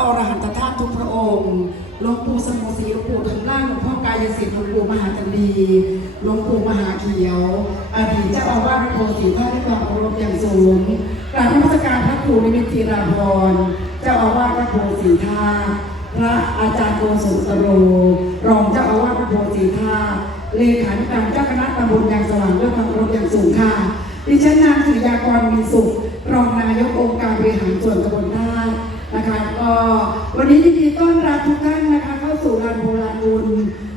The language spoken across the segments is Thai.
อรหันตธาตุทุกพระองค์ หลวงปู่สมุทรศรีหลวงปู่ทองล่างหลวงพ่อกายสิทธิ์หลวงปู่มหาจันดีหลวงปู่มหาเขียว อดีตเจ้าอาวาสวัดโพธิ์ท่านได้ความเคารพอย่างสูงกราบนมัสการพระครูนิมิตธีราพรเจ้าอาวาสวัดโพธิ์ท่าพระอาจารย์โกศลตโร รองเจ้าอาวาสวัดโพธิ์ท่าเลขาธิการเจ้าคณะตำบลยางสว่างด้วยความเคารพอย่างสูงค่ะดิฉันนางศิริยากรมีสุข วันนี้ยินดีต้อนรับทุกท่านนะคะ เข้าสู่ลานโบราณบุญ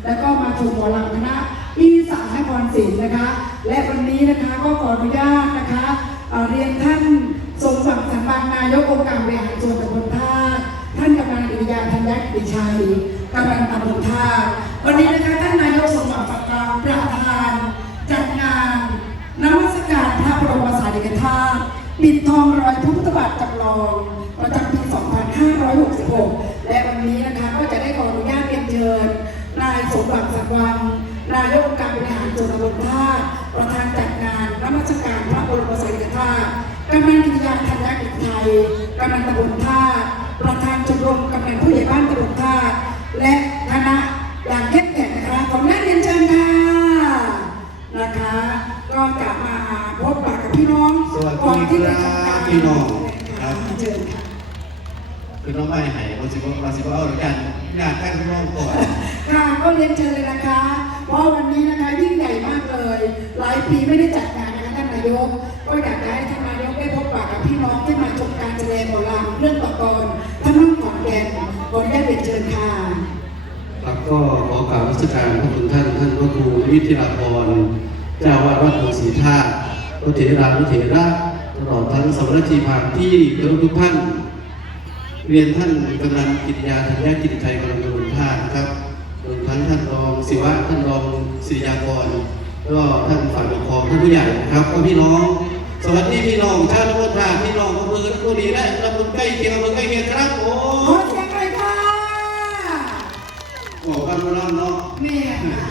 แล้วก็มาชมหมอลำคณะอีสานนครศรีนะคะ และวันนี้นะคะก็ขออนุญาตนะคะเเรียนท่านสมศักดิ์สัมบางนายกองค์การบริหารส่วนตำบลท่าท่านกำนันอิริยาธัญญกิติชัยกำนันตำบลท่าวันนี้นะคะท่านนายกสมศักดิ์สัมบางประธาน จัดงานนมัสการพระบรมสารีริกธาตุปิดทองรอยพระพุทธบาทจำลอง 2566 และวันนี้นะคะก็จะได้ขออนุญาตเรียนเชิญนายสมบัติสักวันนายกองค์การบริหารส่วนตำบลท่าตุประธานจัดงานนมัสการพระบรมสารีริกธาตุกำนันกิติยาธัญญกิจไทยกำนันตำบลท่าตุประธานชมรมกำนันผู้ใหญ่บ้านตำบลท่าตุและคณะอย่างเข้มแข็งนะคะขออนุญาตเรียนเชิญค่ะนะคะ ก็จะมาพบปะกับพี่น้องสวัสดีก่อนที่จะทำการพี่น้องครับเชิญค่ะ คือน้องไม่หายวันสิบวันสิบเอาด้วยกันงานกันน้องก่อนค่ะก็เรียนเชิญเลยนะคะเพราะวันนี้นะคะยิ่งใหญ่มากเลย หลายปีไม่ได้จัดงานนะคะท่านนายก ก็อยากจะให้ท่านนายกได้พบปะกับพี่น้องที่มาชมการแสดงหมอลำเรื่องต่อกรท่านน้องขอนแก่นขออนุญาตเรียนเชิญค่ะครับก็ขอกล่าวรัชการพระคุณท่านท่านพระครูวิทยาพรเจ้าวาดวัดโพธิ์ศรีธาตุพระเถราพระเถระตลอดทั้งสมณชีพามที่กรุทุกท่าน เรียนท่านกำลังกิติยาธัญญากิจไทยกำลังกรุณท่านะครับรวมทั้งท่านรองศิวะท่านรองศิริยากรก็ท่านฝ่ายปกครองท่านผู้ใหญ่นะครับก็พี่น้อง สวัสดีพี่น้องชาวตำบลท่าพี่น้องอำเภอกุดีและตำบลใกล้เคียงอำเภอใกล้เคียงครับโอ้ขอเสียงหน่อยค่ะบอกกันมาแล้วเนาะแม่ค่ะ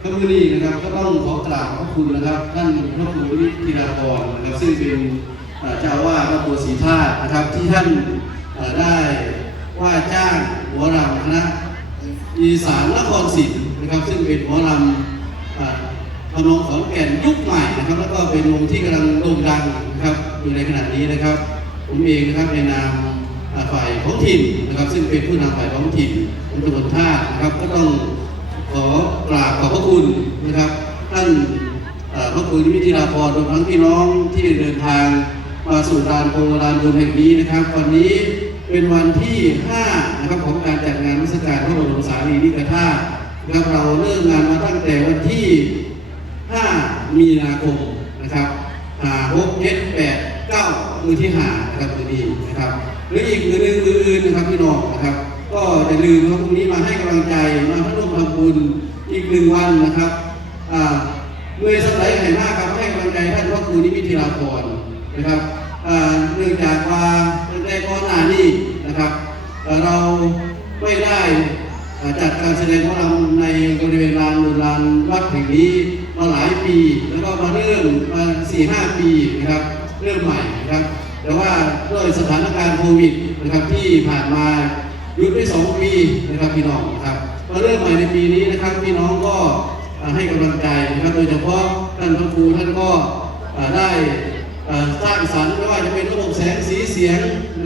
คำนี้นะครับก็ต้องขอกราบขอบคุณนะครับ ท่านพระครูวิทยากรนะครับซึ่งเป็นเอ่อเจ้าอาว่าสวัดโพธิ์ศรีธาตุนะครับที่ท่านเอ่อ ได้ว่าจ้างหัวรำคณะอีสานนครศรีนะครับ ซึ่งเป็นหัวรำทำนองขอนแก่นยุคใหม่นะครับ แล้วก็เป็นวงที่กำลังโด่งดังนะครับอยู่ในขณะนี้นะครับ ผมเองนะครับในนามอ่าฝ่ายท้องถิ่นนะครับ ซึ่งเป็นผู้นำฝ่ายท้องถิ่นองตำบลท่าตุนะครับ ก็ต้องขอกราบขอบพระคุณนะครับ ท่านพระคุณวิทยาพรรวมทั้งพี่น้องที่เดินทางมาสู่ลานโพลานบุญแห่งนี้นะครับ วันนี้ เป็นวันที่ 5 นะครับของการจัดงานเทศกาลพระบรมสารีริกธาตุนะครับเราเริ่มงานมาตั้งแต่วันที่ 5 มีนาคมนะครับหาหกเจ็ดแปดเก้ามือที่หานะครับมือนี้นะครับหรืออีกมือหนึ่งมืออื่นนะครับพี่น้องนะครับ ก็อย่าลืมว่าพรุ่งนี้มาให้กำลังใจมาพร่วมทำบุญอีกหนึ่งวันนะครับอ่าด้วยสไลด์แห่งหน้าครับให้กำลังใจท่านพระครูนิมิตรลาภรนะครับอ่าเนื่องจากว่าตั้งแต่ก่อนหน้า นะครับ เราไม่ได้จัดการแสดงของในบริเวณลานบุญลานวัดแห่งนี้มาหลายปี แล้วก็มาเริ่มมาสี่ห้าปีนะครับเริ่มใหม่นะครับ แต่ว่าด้วยสถานการณ์โควิดนะครับที่ผ่านมาหยุดไปสองปีนะครับพี่น้องนะครับมาเริ่มใหม่ในปีนี้นะครับพี่น้องก็ให้กำลังใจนะครับโดยเฉพาะท่านพระครูท่านก็ได้สร้างสรรค์ไม่ว่าจะเป็นระบบแสงสีเสียงนะครับ